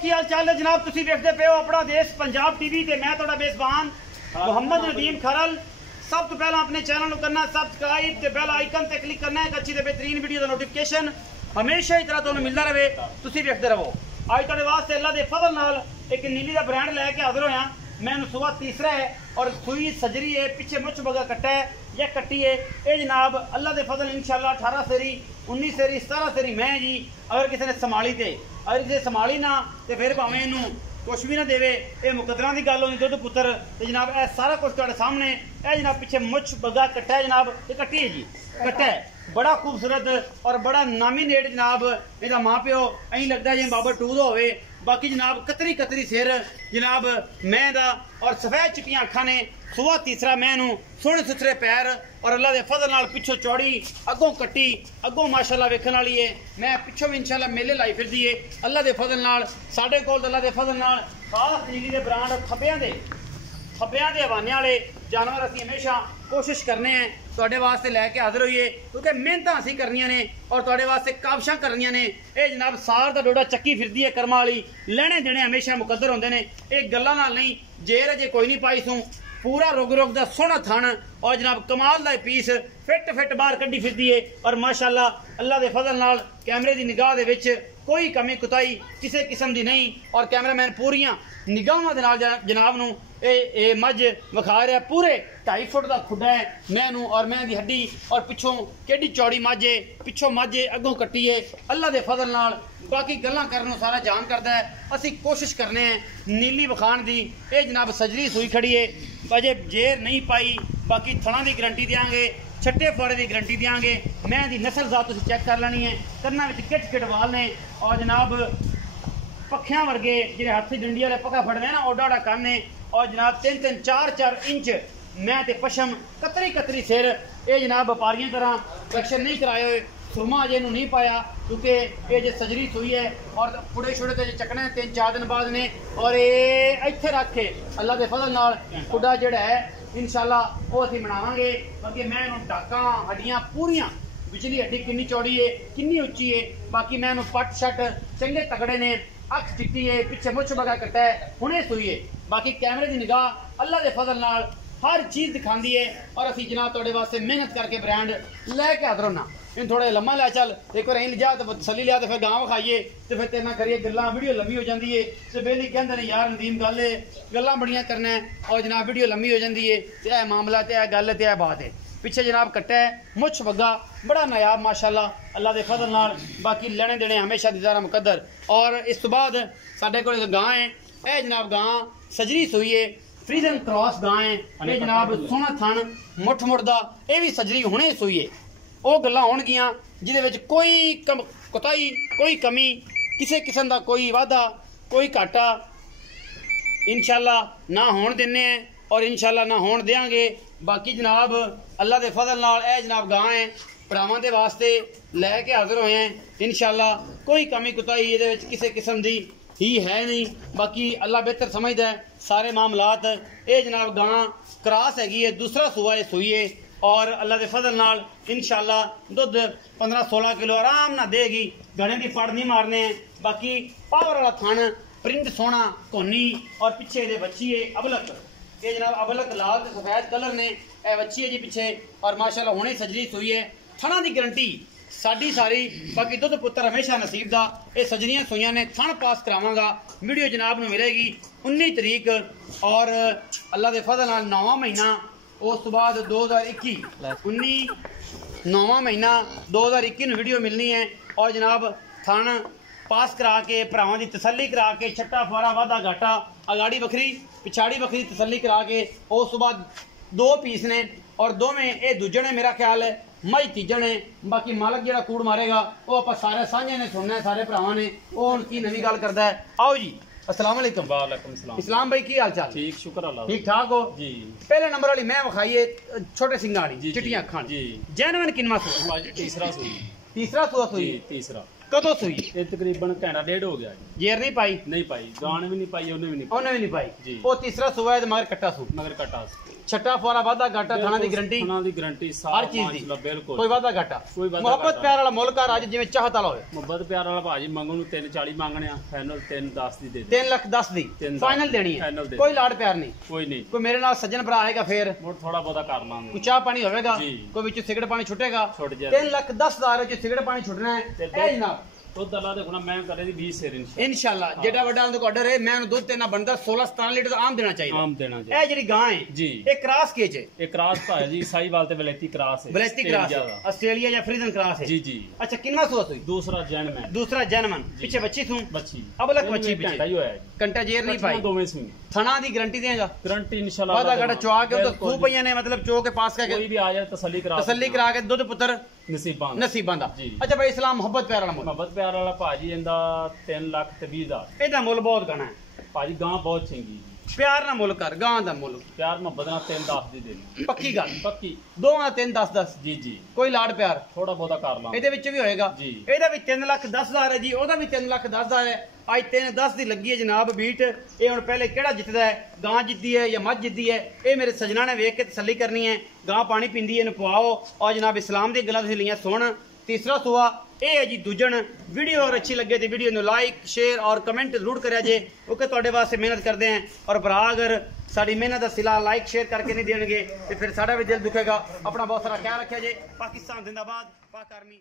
की हाल चाल है जनाब? तुसी देखते पे हो अपना देश पंजाब टीवी ते मैं थोड़ा मेजबान मोहम्मद नदीम खरल। सब तो पहला अपने चैनल को करना सब्सक्राइब ते बेल आइकन ते क्लिक करना है। अच्छी ते बेहतरीन वीडियो का नोटिफिकेशन हमेशा ही तरह तुहानू मिलता रहे, तुसी देखते रहो। आज तुहाडे वास्ते अल्लाह दे फजल नाल एक नीली दा ब्रांड लैके हाजिर होया। मैं सुबह तीसरा है और सुई सजरी है, पीछे मुछ बगा कट्टा है या कट्टी है। ये जनाब अल्लाह दे फजल इंशाल्लाह 18 सेरी 19 सेरी 17 सेरी मैं जी अगर किसी ने संभाली ते अगर किसी संभाली ना तो फिर भावें इनू कुछ भी ना देवे। ये मुकदरा की गल होनी दुध पुत्र तो जनाब यह सारा कुछ तुहाडे सामने। यह जनाब पीछे मुछ बगा कट्टा है जनाब, ये कट्टी है जी, कट्टा है बड़ा खूबसूरत और बड़ा नामीनेट जनाब। इसका माँ प्यो अं लगता है जिवें बाबर टू दा होवे। बाकी जनाब कतरी कतरी सिर जनाब मैं दा और सफेद चिट्टियां अखां ने। सुबह तीसरा मैं नू सोहने सुथरे पैर और अल्लाह दे फजल नाल पिछों चौड़ी अगों कट्टी अगों माशाअल्लाह वेखण वाली है। मैं पिछों भी इंशाअल्लाह मेले लाई फिरदी है अल्लाह दे फजल नाल। साडे कोल अल्लाह दे फजल नाल खास नीली दे ब्रांड खब्बियां दे हवाने वाले जानवर असीं हमेशा कोशिश करने हैं तुहाडे वास्ते लैके हाजिर होइए, क्योंकि मेहनतां असीं करनियां ने और तुहाडे वास्ते काबशां करनियां ने। ये जनाब सार दा डोडा चक्की फिरदी है कर्मा वाली, लैणे देने हमेशा मुकद्दर होंदे ने। ये गल्लां नाल नहीं, जेर अजे कोई नहीं पाई सूं, पूरा रुग रुग दा सोहना थण और जनाब कमाल दा पीस फिट फिट बाहर कड्डी फिरदी है। और माशाअल्लाह अल्लाह दे फजल नाल कैमरे दी निगाह दे विच कोई कमी कुताई किसी किस्म दी नहीं। और कैमरामैन पूरियां निगाहां दे नाल जनाब नू ये मझ विखा रहा। पूरे 2.5 फुट का खुडा है मैनू और मैं दी हड्डी और पिछों केडी चौड़ी मझ है, पिछों मझ है अगों कट्टी है अल्लाह दे फजल नाल। बाकी गल्लां करनों सारा जान करदा है, असी कोशिश करने हैं नीली विखाण दी। ये जनाब सजरी सूई खड़ी है, अजे जेर नहीं पाई। बाकी थणा की गारंटी देंगे, छट्टे फाड़े की गारंटी देंगे। मैं दी नस्ल जात तुसीं चेक कर लैनी है। कन्ना विच किट किट वाल ने और जनाब पखियां वर्गे जिहड़े हाथी डंडी वाले पक्का फड़दे हैं ना ओडा ओडा कन्न है। और जनाब 3-3 4-4 इंच मैं ते पशम कतरी कतरी सिर। ये जनाब व्यापारियों तरह वैक्शन नहीं कराए हुए, सुरमा अजे नहीं पाया क्योंकि ये जो सजरी सुई है और पुड़े छुड़े तो चकना है 3-4 दिन बाद ने। और ये इत्थे रख के अल्लाह के फजल नाल खुडा जिहड़ा है इंशाल्लाह वो असीं मनावांगे। बाकी मैं इन्हूं टाकां हड्डियां पूरियां बिचली हड्डी किन्नी चौड़ी है किन्नी उच्ची है। बाकी मैं इन्हूं पट शट चंगे तगड़े ने, अख चिट्टी है, पिछे मुछ बगा कट्टा है, हुणे सुई है। बाकी कैमरे की निगाह अल्लाह के फजल नाल हर चीज़ दिखाती है और असीं जनाब तुहाडे वास्ते मेहनत करके ब्रांड लैके हाजिर होना। इन थोड़ा लम्मा लै चल एक बार अं लिजा तो तसली लिया तो फिर गाँव खाइए तो फिर तेना करिए गल्लां वीडियो लम्मी हो जाती है। तो बेली कहते हैं यार नदीम गल है गल्लां बड़ियां करना है और जनाब वीडियो लम्मी हो जाती है। तो यह मामला तो यह गल तो यह बात है। पिछे जनाब कट्टा है मुछ बग्गा बड़ा नायाब माशाअल्लाह अल्लाह के फजल नाल। बाकी लेने देने हमेशा दी ज़रा मुकद्दर। और इस तो बाद साडे कोल गां है, यह जनाब गां सजरी सुई है, फ्रीजन क्रॉस गां है। ये जनाब सोहना थण मुठ मुड़दा, ये भी सजरी हुणे सुई है। वो गल्लां होणगियां जिहदे विच कोई कोताही कोई कमी किसी किस्म का कोई वाधा कोई घाटा इंशाअल्लाह ना होण दिंदे हैं और इंशाअल्लाह ना होण देंगे। बाकी जनाब अल्लाह के फजल नाल यह जनाब गां है भरावां दे वास्ते लैके हाजिर होए हैं इंशाअल्लाह। कोई कमी कोताही ये किसी किस्म की ही है नहीं। बाकी अल्लाह बेहतर समझदा है सारे मामलात। ये जनाब गां क्रॉस हैगी है, दूसरा सूआ है सुई है और अल्लाह के फजल नाल इंशाअल्लाह दुध 15-16 किलो आराम ना देगी। गणे की पड़ नहीं मारने हैं। बाकी पावर वाला थन प्रिंट सोहना कोनी और पिछे ये बच्ची है अबलक। ये जनाब अबलक लाल ते सफेद कलर ने यह बच्ची है जी पिछे और माशाअल्लाह हुणे सजरी सुई है। थणा की गारंटी साडी सारी। बाकी दुध पुत्र हमेशा नसीब दा। ये सजरियां सुइयां ने, थण पास करावांगा। वीडियो जनाब नूं मिलेगी 19 तरीक और अल्लाह के फजल नाल 9वां महीना उस तो बाद 2021 9वां महीना 2021 में वीडियो मिलनी है। और जनाब थण पास करा के भरावां की तसली करा के छट्टा फुआरा वाधा घाटा अगाड़ी बखरी पिछाड़ी बखरी तसली करा के उस तो बाद 2 पीस ने और दोवें ये दूजे ने मेरा ख्याल है मई तीजन है। बाकी मालक जिहड़ा कूड़ मारेगा वो आप सारे साझे ने सुनना है सारे भरावां ने। वो हुण की नवी गल करदा है। आओ जी अस्सलाम वालेकुम। वालेकुम सलाम। इस्लाम भाई की हाल चाल? ठीक शुक्र अल्लाह। ठीक ठाक हो जी। पहले नंबर वाली मैं विखाई छोटे सिंगा वाली चिट्टियां अखां जी। जैनवन किनवा सूआ? तीसरा सूई। तीसरा सूआ सुई? तीसरा। कदों सुई ये तकरीबन घंटा डेढ़ हो गया जी। जेर नहीं पाई? नहीं पाई, गान भी नहीं पाई, उन्हें भी नहीं उन्हें भी नहीं पाई जी। वो तीसरा सुबह है मगर कट्टा सू मगर कटा छठा फुआरा वादा घाटा थाना दी गारंटी थाना दी गारंटी हर चीज दी बिल्कुल कोई वादा घाटा कोई वादा मोहब्बत घाटा। प्यार वाला मुल्क आ राज जिवें चाहत वाला होवे मुहब्बत प्यार वाला भाजी मंगू नूं 340 मांगने आ, फाइनल 310 दी दे 3 लाख 10 दी 3 फाइनल देनी है फाइनल दे कोई लाड़ प्यार नहीं कोई नहीं कोई मेरे नाल सज्जन भरा आएगा फिर मोड़ थोड़ा बहुता कर लांगे कोई चाह पानी होवेगा जी। कोई विच सिगरेट पानी छुटेगा छुट जाएगा। 3 लाख 10 हज़ार विच सिगरेट पानी छुटना है ते ए जनाब दुध अल्लाह देखो ना मैं करे दी 20 सेर इंशाल्लाह जेड़ा वड्डा अंदर ऑर्डर है मैं दूध तेना बनदा 16-17 लीटर आम देना चाहिए आम देना ए चाहिए जेडी गां है जी। ये क्रॉस केज है एक क्रॉस का है जी, साहिवाल ते वलैती क्रॉस है, ब्लेस्टिक क्रॉस ऑस्ट्रेलिया है दा। ऑस्ट्रेलिया या फ्रीजन क्रॉस है जी जी। अच्छा कितना सो हुई दूसरा जैनमैन दूसरा जैनमन जी। पीछे बच्ची तू बच्ची अब लग बच्ची घंटा पीछे ही होया जी। कंटा जेर नहीं पाई दोवें सुई थना दी गारंटी देगा गारंटी इंशाल्लाह वादा घाटा चुआ के तो बिल्कुल खूब पईयां ने मतलब चो के पास कोई करके भी आ जाए तसल्ली करा के दुध पुत्र नसीबां नसीबां दा जी। अच्छा भाई इस्लाम मोहब्बत प्यार वाला मुल्क मोहब्बत प्यार वाला भाजी इंदा 3 लाख ते 20 हज़ार एदा मुल बहुत घना है भाजी गां बहुत चंगी जी। प्यार ना मुल कर गां दा मुल प्यार मोहब्बत ना 310 दी देनी पक्की गल पक्की दोवां 3-10 जी जी। कोई लाड़ प्यार थोड़ा बहुता कर लांगे ਇਹਦੇ ਵਿੱਚ ਵੀ ਹੋਏਗਾ ਜੀ। ਇਹਦਾ ਵੀ 3 ਲੱਖ 10 ਹਜ਼ਾਰ ਹੈ ਜੀ ਉਹਦਾ ਵੀ 3 ਲੱਖ 10 ਹਜ਼ਾਰ ਹੈ ਅੱਜ 3-10 ਦੀ ਲੱਗੀ ਹੈ ਜਨਾਬ ਬੀਟ ਇਹ ਹੁਣ ਪਹਿਲੇ ਕਿਹੜਾ ਜਿੱਤਦਾ ਹੈ ਗਾਂ ਜਿੱਤਦੀ ਹੈ ਜਾਂ ਮੱਝ ਜਿੱਤਦੀ ਹੈ ਇਹ ਮੇਰੇ ਸੱਜਣਾ ਨੇ ਵੇਖ ਕੇ ਤਸੱਲੀ ਕਰਨੀ ਹੈ ਗਾਂ ਪਾਣੀ ਪੀਂਦੀ ਹੈ ਇਹਨੂੰ ਪਵਾਓ ਔਰ ਜਨਾਬ ਇਸਲਾਮ ਦੀ ਗੱਲਾਂ ਤੁਸੀਂ ਲਈਆਂ ਸੁਣ तीसरा सुआ ਇਹ ਹੈ ਜੀ ਦੂਜਣ ਵੀਡੀਓ ਅਗਰ ਅੱਛੀ ਲੱਗੇ ਤੇ ਵੀਡੀਓ ਨੂੰ ਲਾਈਕ ਸ਼ੇਅਰ ਔਰ ਕਮੈਂਟ ਜ਼ਰੂਰ ਕਰਿਆ ਜੇ ਕਿਉਂਕਿ ਤੁਹਾਡੇ ਵਾਸਤੇ ਮਿਹਨਤ ਕਰਦੇ ਆਂ ਔਰ ਭਰਾ ਅਗਰ ਸਾਡੀ ਮਿਹਨਤ ਦਾ ਸਿਲਾ ਲਾਈਕ ਸ਼ੇਅਰ ਕਰਕੇ ਨਹੀਂ ਦੇਣਗੇ ਤੇ ਫਿਰ ਸਾਡਾ ਵੀ ਦਿਲ ਦੁਖੇਗਾ ਆਪਣਾ ਬਹੁਤ ਸਾਰਾ ਖਿਆਲ ਰੱਖਿਆ ਜੇ ਪਾਕਿਸਤਾਨ ਜ਼ਿੰਦਾਬਾਦ ਪਾਕ ਆਰਮੀ